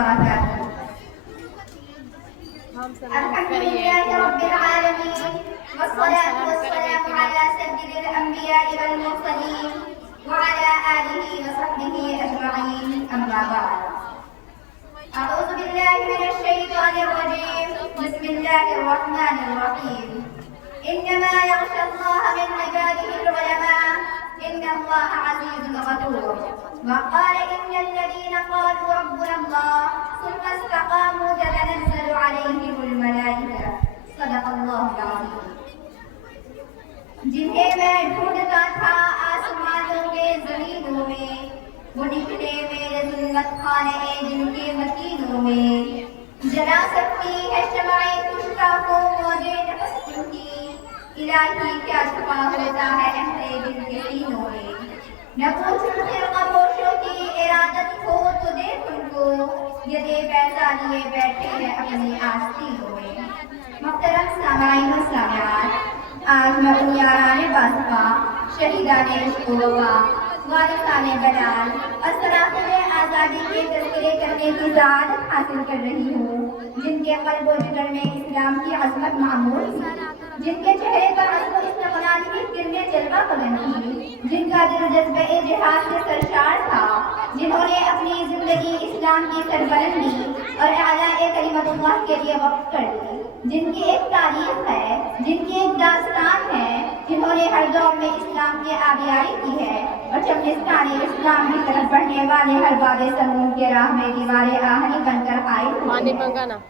وبركاته. الحمد لله رب العالمين، والصلاة والسلام على سيد الأنبياء والمرسلين وعلى آله وصحبه أجمعين، أما بعد. أعوذ بالله من الشيطان الرجيم، بسم الله الرحمن الرحيم. إنما يخشى الله من عباده العلماء، إن الله عزيز غفور. وقال إن الذين قالوا ربنا الله ثم استقاموا تتنزل عليهم الملائكة. صدق الله العظيم. جنہیں میں ڈھونڈتا تھا آسمانوں کے زمینوں میں، وہ نکلے میرے ظلمت خانے جن کے مکینوں میں. جلا سکتی ہے شمعیں خشکا کو موجے نفسوں کی، الہی کیا چھپا ہوتا ہے اہل دل کے سینوں میں. نہ پوچھوں فرقہ پوشوں کی ارادت ہو تو دیکھ ان کو، یہ دے پیسہ لیے بیٹھے ہیں اپنی آستینوں میں. محترم سامعین و سامعات، آج میں ان یاران باسطہ، شہیدان عشق و وفا، وارثان بلال اور سرافل آزادی کے تذکرے کرنے کی سعادت حاصل کر رہی ہوں، جن کے قلب و جگر میں اسلام کی عظمت معمور تھی، جن کے چہرے پر عزم و استقلال کی کرنیں جلوہ فکن تھی، جن کا دل جذبہ جہاد سے سرشار تھا، جنہوں نے اپنی زندگی اسلام کی سربلندی اور اعلیٰ کلمت اللہ کے لیے وقف کر دی، جن کی ایک تاریخ ہے، جن کی ایک داستان ہے، جنہوں نے ہر دور میں اسلام کی آبیاری کی ہے اور چمنستان اسلام کی طرف بڑھنے والے ہر باب سمون کے راہ میں دیوار آہنی بن کر آئے ہوئے.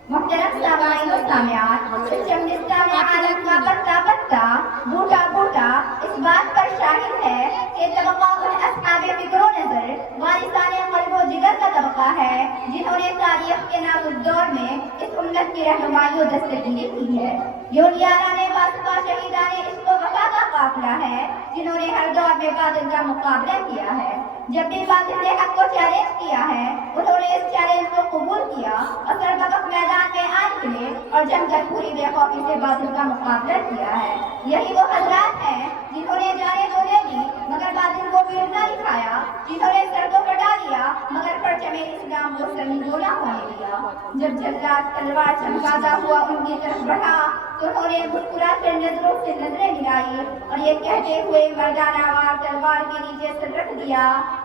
محترم سامعین و سامعات، چمنستان عالم کا پتا پتا، بوٹا بوٹا اس بات پر شاہد ہے کہ طبقہ ان اصحاب فکر و نظر، وارثان قلب و جگر کا طبقہ ہے، جنہوں نے تاریخ کے نازک دور میں اس امت کی رہنمائی و دستگیری کی ہے. یہ یاران باسطہ شہیدان عشق و وفا کا قافلہ ہے، جنہوں نے ہر دور میں باطل کا مقابلہ کیا ہے. جب بھی باطل نے حق کو چیلنج کیا ہے، انہوں نے اس چیلنج کو قبول کیا اور سربلند میدان میں آ نکلے اور جم کر پوری بے خوفی سے باطل کا مقابلہ کیا ہے. یہی وہ حضرات ہیں جنہوں نے جانے تو لے لی مگر باطل کو پیڑ نہ دکھایا، جنہوں نے سر کو کٹا دیا مگر پرچم اسلام کو سرنگو نہ ہونے دیا. جب جلاد تلوار چمکاتا ہوا ان کی طرف بڑھا تو انہوں نے مسکرا کر نظروں سے نظریں ملائی اور یہ کہتے ہوئے مردانہ وار تلوار کے نیچے سر رکھ دیا،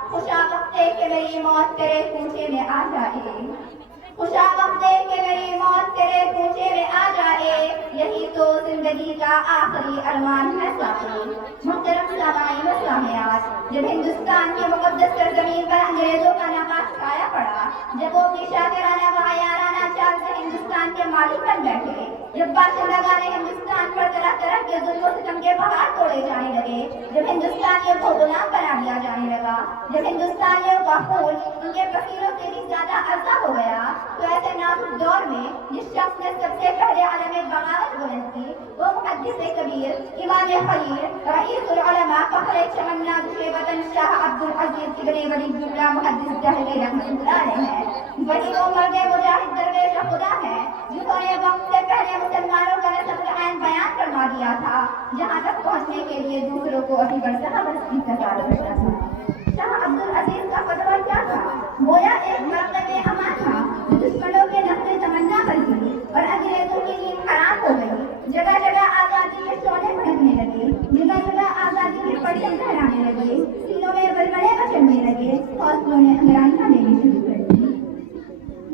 خوشا وقت ہے کہ میری موت تیرے کوچے میں آ جائے، خوشا وقت ہے کہ میری موت تیرے کوچے میں آ جائے، یہی تو زندگی کا آخری ارمان ہے ساتھی. محترم سامعین و سامعات، جب ہندوستان کی مقدس سرزمین پر انگریزوں کا نقاش چھایا پڑا، جب وہ اپنی شاکرانہ و عیارانہ چال سے ہندوستان کے مالک بن بیٹھے، جب باشندگان ہندوستان پر طرح طرح کے ظلم و ستم کے پہاڑ توڑے جانے لگے، جب ہندوستانیوں کو غلام بنا دیا جانے لگا، جب ہندوستانیوں کا خون ان کے فقیروں سے بھی زیادہ ارزاں ہو گیا، تو ایسے نازک دور میں جس شخص نے سب سے پہلے علم بغاوت بلند کی، وہ محدث کبیر، امام خلیل، رئیس العلماء، فخر چمناز وطن شاہ عبد العزیز ابن ولی اللہ محدث دہلوی رحمۃ اللہ علیہ ہے. وہی وہ مرد مجاہد درویش خدا ہے جنہوں نے وقت سے پہلے مسلمانوں کا نسب العین بیان فرما دیا تھا، جہاں تک پہنچنے کے لیے دوسروں کو ابھی برسہ برس انتظار کرنا تھا. شاہ عبد العزیز کا فتویٰ کیا تھا؟ گویا ایک مرکز امان تھا جو دشمنوں کے نقل تمنا بن گئی اور انگریزوں کی نیند حرام ہو گئی. جگہ جگہ آزادی کے شعلے بھڑکنے لگے، جگہ جگہ آزادی کے پرچم لہرانے لگے، سینوں میں بلبلے مچلنے لگے، حوصلوں نے انگرائیاں لینے شروع کر دی.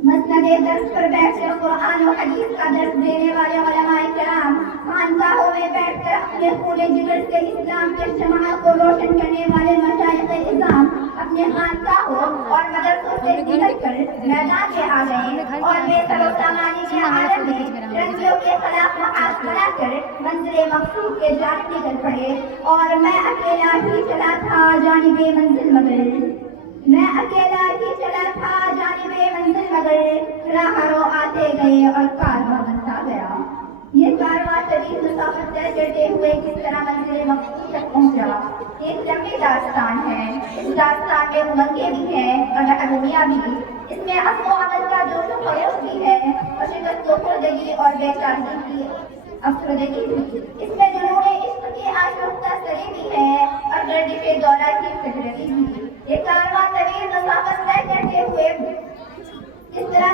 مسند درس پر بیٹھ کر قرآن و حدیث کا درس دینے والے علماء کرام خانقاہوں میں بیٹھ کر اپنے خون جگر سے اسلام کے شمع کو روشن کرنے والے مشائخ اعظام اپنے خانقاہوں اور مدرسوں سے نکل کر میدان میں آ گئے اور بے سر و سامانی کے عالم میں رنگیوں کے خلاف محاذ بنا کر منزل مقصود کے جانب نکل پڑے. اور میں اکیلا ہی چلا تھا جانب منزل مگر، میں اکیلا ہی چلا تھا جانب منزل مگر، راہرو آتے گئے اور کارواں بنتا گیا. یہ کارواں طویل مسافت طے کرتے ہوئے کس طرح منزل مقصود تک پہنچا، ایک لمبی داستان ہے. اس داستان میں امنگیں بھی ہیں اور محرومیاں بھی، اس میں عزم و عمل کا جوش و خروش بھی ہے اور شکست و خوردگی اور بے چارگی کی افسردگی بھی. اس میں جنون عشق کی آشفتہ سری بھی ہے اور گردش دورہ کی فطرتی بھی. یہ کارواں طویل مسافت طے کرتے ہوئے کس طرح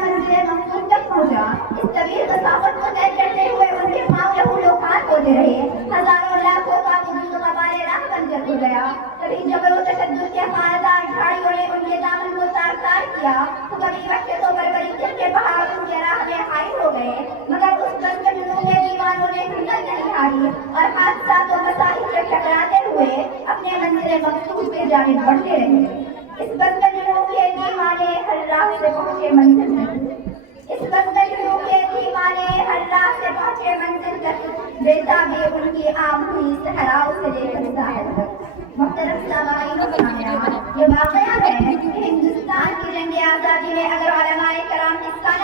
کبھی جبر و تشدد کے خاندان جھاڑیوں نے ان کے دامن کو تار کیا تو کبھی وحشت و بربریت کے پہاڑ ان کے راہ میں حائل ہو گئے، مگر اس بدمزاجوں کے دیوانوں نے ہمت نہیں ہاری اور حادثات و مسائل سے ٹکراتے ہوئے اپنے منزل مقصود کی جانب بڑھتے رہے۔ اس بدمزاجوں کے دیوانے ہر راہ سے پہنچے منزل تک، اس بدمزاجوں کے دیوانے ہر راہ سے پہنچے منزل تک، بےتابی ان کی عام ہوئی صحراؤں سے لے کر ساحل تک۔ محترم سامعین و سامعات، یہ واقعہ ہے کہ ہندوستان کی جنگ آزادی میں اگر علماء کرام حصہ نہ